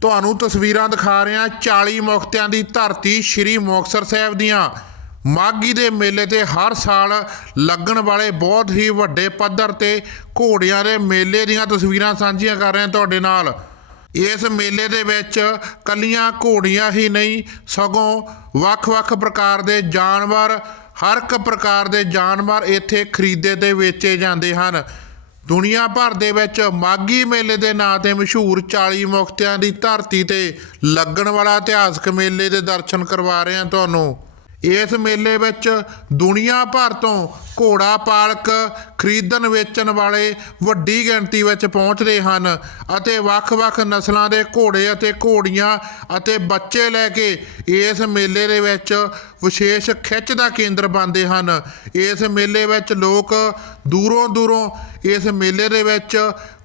ਤੁਹਾਨੂੰ ਤਸਵੀਰਾਂ ਦਿਖਾ ਰਿਹਾ ਹਾਂ 40 ਮੁਕਤਿਆਂ ਦੀ ਧਰਤੀ ਸ੍ਰੀ ਮੁਕਤਸਰ ਸਾਹਿਬ ਦੀਆਂ। ਮਾਗੀ ਦੇ ਮੇਲੇ ਤੇ ਹਰ ਸਾਲ ਲੱਗਣ ਵਾਲੇ ਬਹੁਤ ਹੀ ਵੱਡੇ ਪੱਧਰ ਤੇ ਘੋੜਿਆਂ ਦੇ ਮੇਲੇ ਦੀਆਂ ਤਸਵੀਰਾਂ ਸਾਂਝੀਆਂ ਕਰ ਰਹੇ ਹਾਂ ਤੁਹਾਡੇ ਨਾਲ। ਇਸ ਮੇਲੇ ਦੇ ਵਿੱਚ ਕੱਲੀਆਂ ਘੋੜੀਆਂ ਹੀ ਨਹੀਂ, ਸਗੋਂ ਵੱਖ-ਵੱਖ ਪ੍ਰਕਾਰ ਦੇ ਜਾਨਵਰ, ਹਰ ਇੱਕ ਪ੍ਰਕਾਰ ਦੇ ਜਾਨਵਰ ਇੱਥੇ ਖਰੀਦੇ ਤੇ ਵੇਚੇ ਜਾਂਦੇ ਹਨ। ਦੁਨੀਆ ਭਰ ਦੇ ਵਿੱਚ ਮਾਗੀ ਮੇਲੇ ਦੇ ਨਾਂ ਤੇ ਮਸ਼ਹੂਰ 40 ਮੁਕਤਿਆਂ ਦੀ ਧਰਤੀ ਤੇ ਲੱਗਣ ਵਾਲਾ ਇਤਿਹਾਸਕ ਮੇਲੇ ਦੇ ਦਰਸ਼ਨ ਕਰਵਾ ਰਹੇ ਹਾਂ ਤੁਹਾਨੂੰ। ਇਸ ਮੇਲੇ ਵਿੱਚ ਦੁਨੀਆ ਭਰ ਤੋਂ ਘੋੜਾ ਪਾਲਕ ਖਰੀਦਣ ਵੇਚਣ ਵਾਲੇ ਵੱਡੀ ਗਿਣਤੀ ਵਿੱਚ ਪਹੁੰਚਦੇ ਹਨ ਅਤੇ ਵੱਖ-ਵੱਖ ਨਸਲਾਂ ਦੇ ਘੋੜੇ ਅਤੇ ਘੋੜੀਆਂ ਅਤੇ ਬੱਚੇ ਲੈ ਕੇ ਇਸ ਮੇਲੇ ਦੇ ਵਿੱਚ ਵਿਸ਼ੇਸ਼ ਖਿੱਚ ਦਾ ਕੇਂਦਰ ਬਣਦੇ ਹਨ। ਇਸ ਮੇਲੇ ਵਿੱਚ ਲੋਕ ਦੂਰੋਂ ਦੂਰੋਂ ਇਸ ਮੇਲੇ ਦੇ ਵਿੱਚ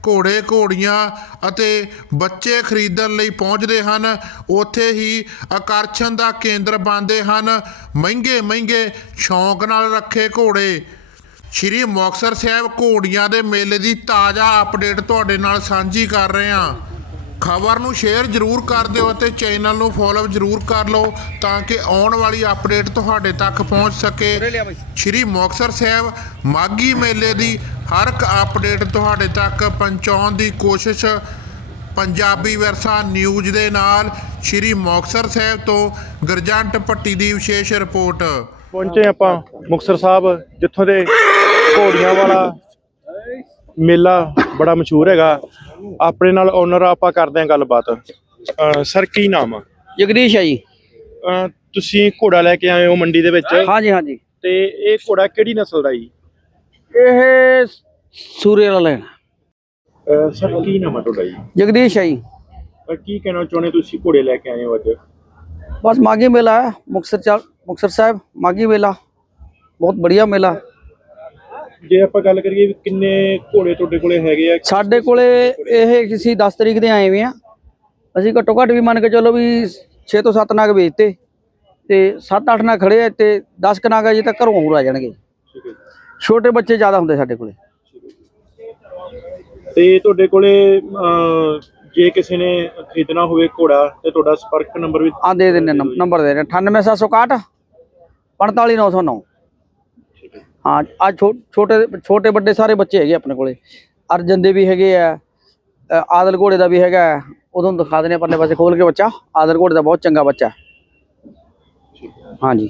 ਘੋੜੇ ਘੋੜੀਆਂ ਅਤੇ ਬੱਚੇ ਖਰੀਦਣ ਲਈ ਪਹੁੰਚਦੇ ਹਨ। ਉੱਥੇ ਹੀ ਆਕਰਸ਼ਣ ਦਾ ਕੇਂਦਰ ਬਣਦੇ ਹਨ। ਮਹਿੰਗੇ ਮਹਿੰਗੇ ਸ਼ੌਂਕ ਨਾਲ ਰੱਖੇ ਘੋੜੇ। ਸ਼੍ਰੀ ਮੁਕਤਸਰ ਸਾਹਿਬ ਘੋੜੀਆਂ ਦੇ ਮੇਲੇ ਦੀ ਤਾਜ਼ਾ ਅਪਡੇਟ ਤੁਹਾਡੇ ਨਾਲ ਸਾਂਝੀ ਕਰ ਰਹੇ ਹਾਂ। ਖਬਰ ਨੂੰ ਸ਼ੇਅਰ ਜ਼ਰੂਰ ਕਰ ਦਿਓ ਅਤੇ ਚੈਨਲ ਨੂੰ ਫੋਲੋ ਜ਼ਰੂਰ ਕਰ ਲਓ ਤਾਂ ਕਿ ਆਉਣ ਵਾਲੀ ਅਪਡੇਟ ਤੁਹਾਡੇ ਤੱਕ ਪਹੁੰਚ ਸਕੇ। ਸ਼੍ਰੀ ਮੁਕਤਸਰ ਸਾਹਿਬ ਮਾਗੀ ਮੇਲੇ ਦੀ ਹਰ ਇੱਕ ਅਪਡੇਟ ਤੁਹਾਡੇ ਤੱਕ ਪਹੁੰਚਾਉਣ ਦੀ ਕੋਸ਼ਿਸ਼ ਪੰਜਾਬੀ ਵਿਰਸਾ ਨਿਊਜ਼ ਦੇ ਨਾਲ ਸ਼੍ਰੀ ਮੁਕਤਸਰ ਸਾਹਿਬ ਤੋਂ ਗਰਜੰਟ ਪੱਟੀ ਦੀ ਵਿਸ਼ੇਸ਼ ਰਿਪੋਰਟ ਪਹੁੰਚੇ ਆਪਾਂ ਮੁਕਤਸਰ ਸਾਹਿਬ ਜਿੱਥੋਂ ਦੇ ਘੋੜੀਆਂ ਵਾਲਾ ਮੇਲਾ ਬੜਾ ਮਸ਼ਹੂਰ ਹੈਗਾ। ਆਪਣੇ ਨਾਲ ਓਨਰ ਆਪਾਂ ਕਰਦੇ ਹਾਂ ਗੱਲਬਾਤ। ਸਰ ਕੀ ਨਾਮ ਆ? ਜਗਦੀਸ਼ ਹੈ ਜੀ। ਅਹ ਤੁਸੀਂ ਘੋੜਾ ਲੈ ਕੇ ਆਏ ਹੋ ਮੰਡੀ ਦੇ ਵਿੱਚ। ਹਾਂਜੀ ਹਾਂਜੀ। ਤੇ ਇਹ ਘੋੜਾ ਕਿਹੜੀ ਨਸਲ ਦਾ ਜੀ? ਇਹ ਸੂਰੇ ਵਾਲਾ ਲੈਣ। ਅਹ ਸਰ ਕੀ ਨਾਮ ਆ ਤੁਹਾਡਾ ਜੀ? ਜਗਦੀਸ਼ ਹੈ ਜੀ। ਅਹ ਕੀ ਕਹਿਣਾ ਚਾਹੁੰਦੇ ਤੁਸੀਂ ਘੋੜੇ ਲੈ ਕੇ ਆਏ ਹੋ ਅੱਜ? ਬਸ ਮਾਗੀ ਮੇਲਾ ਹੈ ਮੁਕਤਸਰ ਚ ਮੁਕਤਸਰ ਸਾਹਿਬ ਮਾਗੀ ਮੇਲਾ। ਬਹੁਤ ਬੜੀਆ ਮੇਲਾ। ਜੇ ਆਪਾਂ ਗੱਲ ਕਰੀਏ ਵੀ ਕਿੰਨੇ ਘੋੜੇ ਤੁਹਾਡੇ ਕੋਲੇ ਹੈਗੇ ਆ ਸਾਡੇ ਕੋਲੇ ਇਹ ਕਿਸੇ 10 ਤਰੀਕ ਦੇ ਆਏ ਵੇ ਆ। ਅਸੀਂ ਘੱਟੋ ਘੱਟ ਵੀ ਮੰਨ ਕੇ ਚੱਲੋ ਵੀ 6 ਤੋਂ 7 ਨਾਗ ਵੇਚਤੇ ਤੇ 7-8 ਨਾਗ ਖੜੇ ਆ ਤੇ 10 ਕ ਨਾਗ ਅਜੇ ਤੱਕ ਘਰੋਂ ਹੋਰ ਆ ਜਾਣਗੇ। ਛੋਟੇ ਬੱਚੇ ਜ਼ਿਆਦਾ ਹੁੰਦੇ ਸਾਡੇ ਕੋਲੇ। ਤੇ ਤੁਹਾਡੇ ਕੋਲੇ ਜੇ ਕਿਸੇ ਨੇ ਖਰੀਦਣਾ ਹੋਵੇ ਘੋੜਾ ਤੇ ਤੁਹਾਡਾ ਸੰਪਰਕ ਨੰਬਰ ਵੀ ਆ ਦੇ ਦਿੰਦੇ ਨੰਬ- ਨੰਬਰ ਦੇ ਰਹੇ 98761 45909 ਹਾਂ ਆ ਛੋਟੇ ਛੋਟੇ ਵੱਡੇ ਸਾਰੇ ਬੱਚੇ ਹੈਗੇ ਆਪਣੇ ਕੋਲੇ। ਅਰਜਨ ਦੇ ਵੀ ਹੈਗੇ ਆ ਆਦਲ ਘੋੜੇ ਦਾ ਵੀ ਹੈਗਾ ਹੈ। ਉਦੋਂ ਦਿਖਾ ਦਿੰਦੇ ਆ ਪਰਲੇ ਪਾਸੇ ਖੋਲ ਕੇ ਬੱਚਾ। ਆਦਲ ਘੋੜੇ ਦਾ ਬਹੁਤ ਚੰਗਾ ਬੱਚਾ। ਹਾਂਜੀ।